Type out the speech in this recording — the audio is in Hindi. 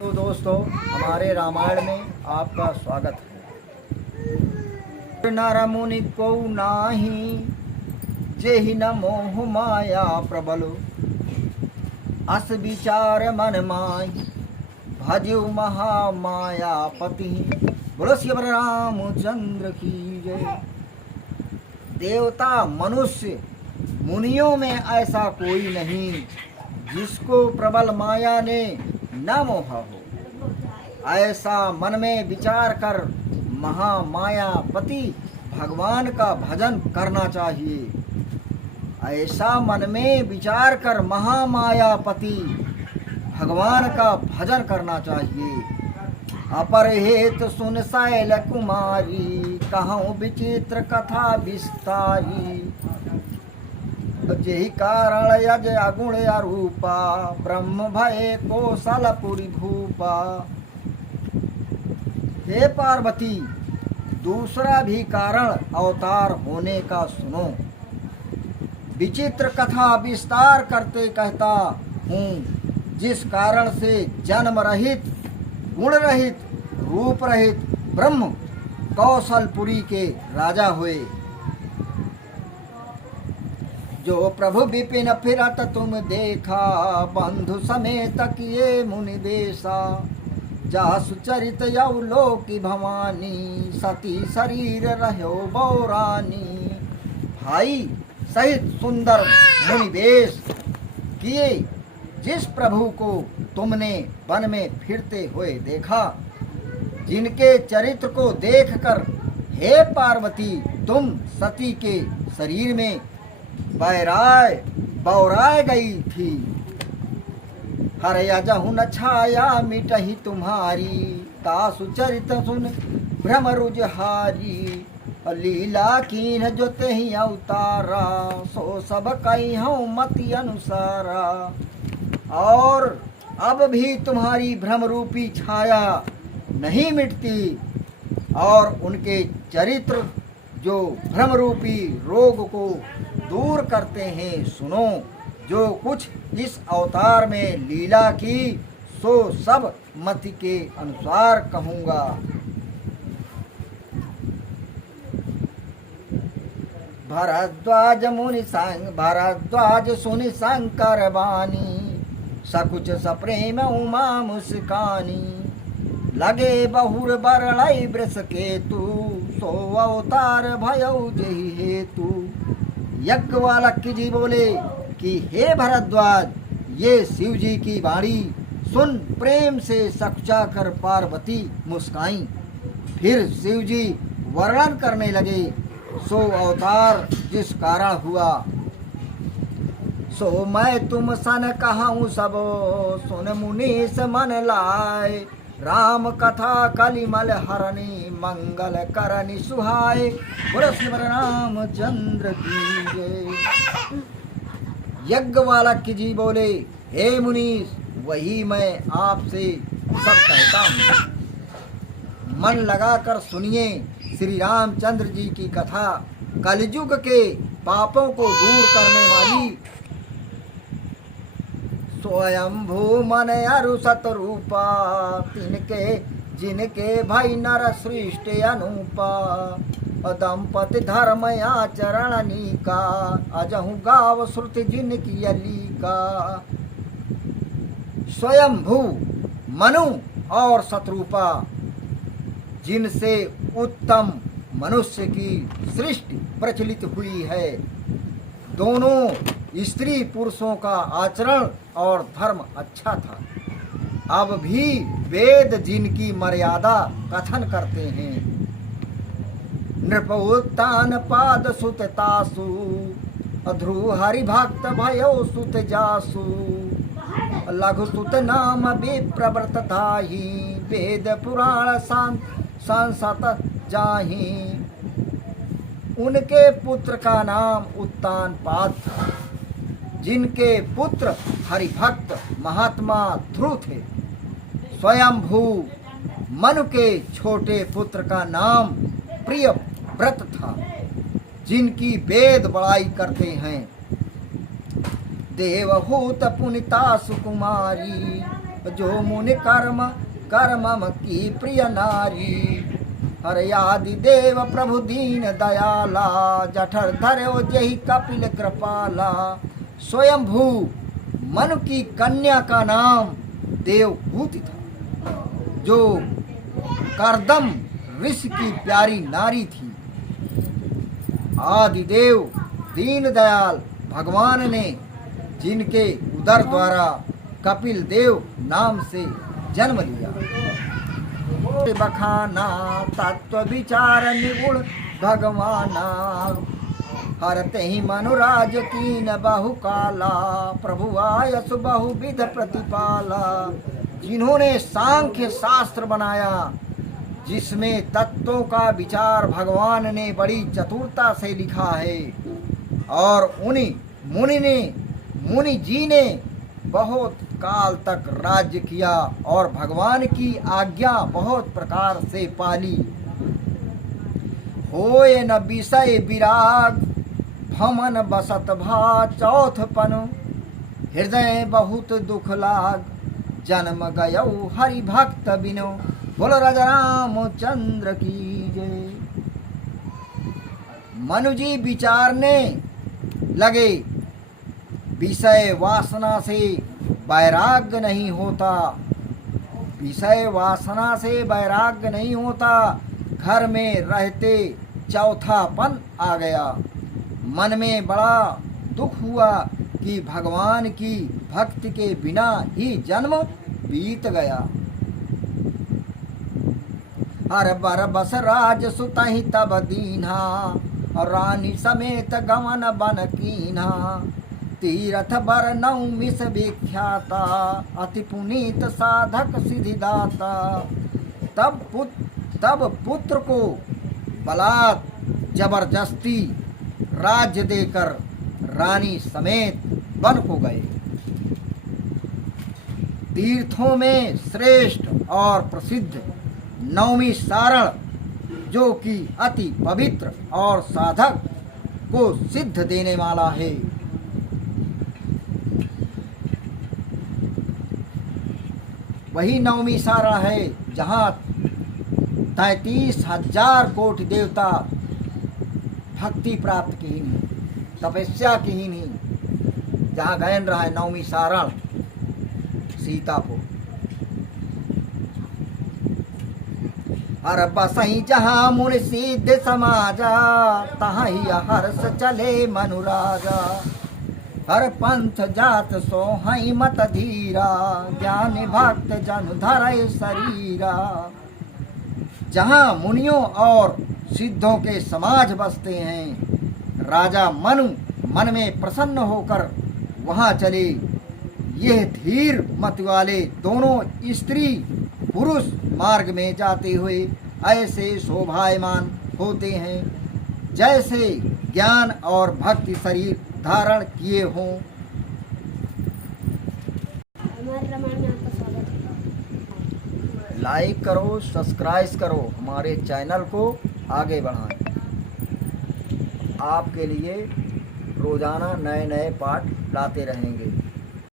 तो दोस्तों, हमारे रामायण में आपका स्वागत है। नर मुनि को नाही जेहि न मोह माया प्रबल, अस विचार मन माही भजऊ महामायापति। बोलो श्री रामचंद्र की जय। देवता, मनुष्य, मुनियों में ऐसा कोई नहीं जिसको प्रबल माया ने न मोहा हो। ऐसा मन में विचार कर महामायापति भगवान का भजन करना चाहिए। ऐसा मन में विचार कर महामायापति भगवान का भजन करना चाहिए। अपर हेत सुन शैल कुमारी, कहूँ विचित्र कथा विस्तारी। जेहि कारण यज अगुण अरूपा, ब्रह्म भय कौशलपुरी भूपा। हे पार्वती, दूसरा भी कारण अवतार होने का सुनो। विचित्र कथा विस्तार करते कहता हूँ, जिस कारण से जन्म रहित, गुण रहित, रूप रहित ब्रह्म कौशलपुरी के राजा हुए। जो प्रभु विपिन फिरत तुम देखा, बंधु समेत किए मुनि बेसा। जासु चरित यौलोकी भवानी, सती शरीर रहो बौरानी। भाई सहित सुंदर मुनि वेश किए जिस प्रभु को तुमने वन में फिरते हुए देखा, जिनके चरित्र को देखकर हे पार्वती तुम सती के शरीर में बौराय गई थी। हर यजहु न छाया मिटही तुम्हारी, तासु चरित सुन भ्रम रुजहारी। लीला कीन जो तेहि अवतारा, सो सब कहिहूँ मति अनुसारा। और अब भी तुम्हारी भ्रम रूपी छाया नहीं मिटती, और उनके चरित्र जो भ्रम रूपी रोग को दूर करते हैं सुनो। जो कुछ इस अवतार में लीला की, सो सब मति के अनुसार कहूँगा। भरद्वाज सुनि शंकर बानी, सकुच सप्रेम उमा मुस्कानी। लगे बहुर बरलाई वृष केतु, सो अवतार भयउ जेहि हेतु। यज्ञवालक जी बोले कि हे भरद्वाज, ये शिव जी की वाणी सुन प्रेम से सकुचा कर पार्वती मुस्काई। फिर शिव जी वर्णन करने लगे सो अवतार जिस कारण हुआ। सो मैं तुम सन कहूँ सब, सुन मुनीस मन लाए। राम कथा कलिमल हरणी, मंगल करनी सुहाए। बोलो श्री रामचंद्र की जय। यज्ञवालक जी बोले, हे मुनीस, वही मैं आपसे सब कहता हूँ। मन लगाकर सुनिए श्री रामचंद्र जी की कथा। कलयुग के पापों को दूर करने वाली स्वयंभू मन अरु सतरूपा, तिनके जिनके भई नर सृष्टि अनुपा। दंपति धर्म आचरण नीका, अजहु गाव श्रुति जिनकी अलीका। स्वयंभू मनु और शत्रुपा, जिनसे उत्तम मनुष्य की सृष्टि प्रचलित हुई है। दोनों स्त्री पुरुषों का आचरण और धर्म अच्छा था। अब भी वेद जिनकी मर्यादा कथन करते हैं। नृपोत्तान पाद सुत तासु, ध्रुव हरि भक्त भयो सुत जासु। लघु सुत नाम विप्रव्रत धाही, वेद पुराण सांसत जाही। उनके पुत्र का नाम उत्तानपाद था, जिनके पुत्र हरिभक्त महात्मा ध्रुव थे। स्वयंभू मनु के छोटे पुत्र का नाम प्रियव्रत था, जिनकी वेद बड़ाई करते हैं। देवहूत पुनिता सुकुमारी, जो मुनि कर्म कर्मम की प्रिय नारी। हर आदि देव प्रभु दीन दयाला, जठर धरो जही कपिल कृपाला। स्वयंभू मनु की कन्या का नाम देवहूति था, जो करदम ऋषि की प्यारी नारी थी। आदिदेव दीन दयाल भगवान ने जिनके उदर द्वारा कपिल देव नाम से जन्म लिया। बखाना तत्व विचार निगुण भगवाना, हरते ही मनुराज कीन बहु काला। प्रभु आयस बहु विध प्रतिपाला। जिन्होंने सांख्य शास्त्र बनाया, जिसमें तत्वों का विचार भगवान ने बड़ी चतुरता से लिखा है, और मुनि जी ने बहुत काल तक राज्य किया और भगवान की आज्ञा बहुत प्रकार से पाली। होए न विषय विराग भमन बसत भा चौथ पनु। हृदय बहुत दुख लाग जन्म गयो हरि भक्त बिनो। बोलो राजा रामचंद्र की जय। मनुजी विचारने लगे, विषय वासना से वैराग्य नहीं होता, विषय वासना से वैराग्य नहीं होता। घर में रहते चौथापन आ गया। मन में बड़ा दुख हुआ कि भगवान की भक्ति के बिना ही जन्म बीत गया। हर बर बस राज सुतहि तब दीन्हा, रानी समेत गमन बन कीन्हा। तीरथ बर नौमिस विख्याता, अति पुनीत साधक सिद्धिदाता। तब पुत्र को बलात् जबरदस्ती राज्य देकर रानी समेत वन को गए। तीर्थों में श्रेष्ठ और प्रसिद्ध नौमी सारण, जो कि अति पवित्र और साधक को सिद्ध देने वाला है, वही नवमी सारण है जहाँ 33,000 कोटि देवता भक्ति प्राप्त की ही नहीं, तपस्या की ही नहीं, जहाँ गयन रहा है नवमी सारण सीतापुर। हर बसही जहाँ मुनि सिद्ध समाजा, तहाँ ही हर्ष चले मनुराजा। हर पंथ जात सोहई मत धीरा, ज्ञान भक्त जन धरय शरीरा। जहाँ मुनियों और सिद्धों के समाज बसते हैं, राजा मनु मन में प्रसन्न होकर वहाँ चले। यह धीर मत वाले दोनों स्त्री पुरुष मार्ग में जाते हुए ऐसे शोभायमान होते हैं, जैसे ज्ञान और भक्ति शरीर धारण किए हों। हमारे रामायण में आपका स्वागत है। लाइक करो, सब्सक्राइब करो, हमारे चैनल को आगे बढ़ाएं। आपके लिए रोजाना नए नए पाठ लाते रहेंगे।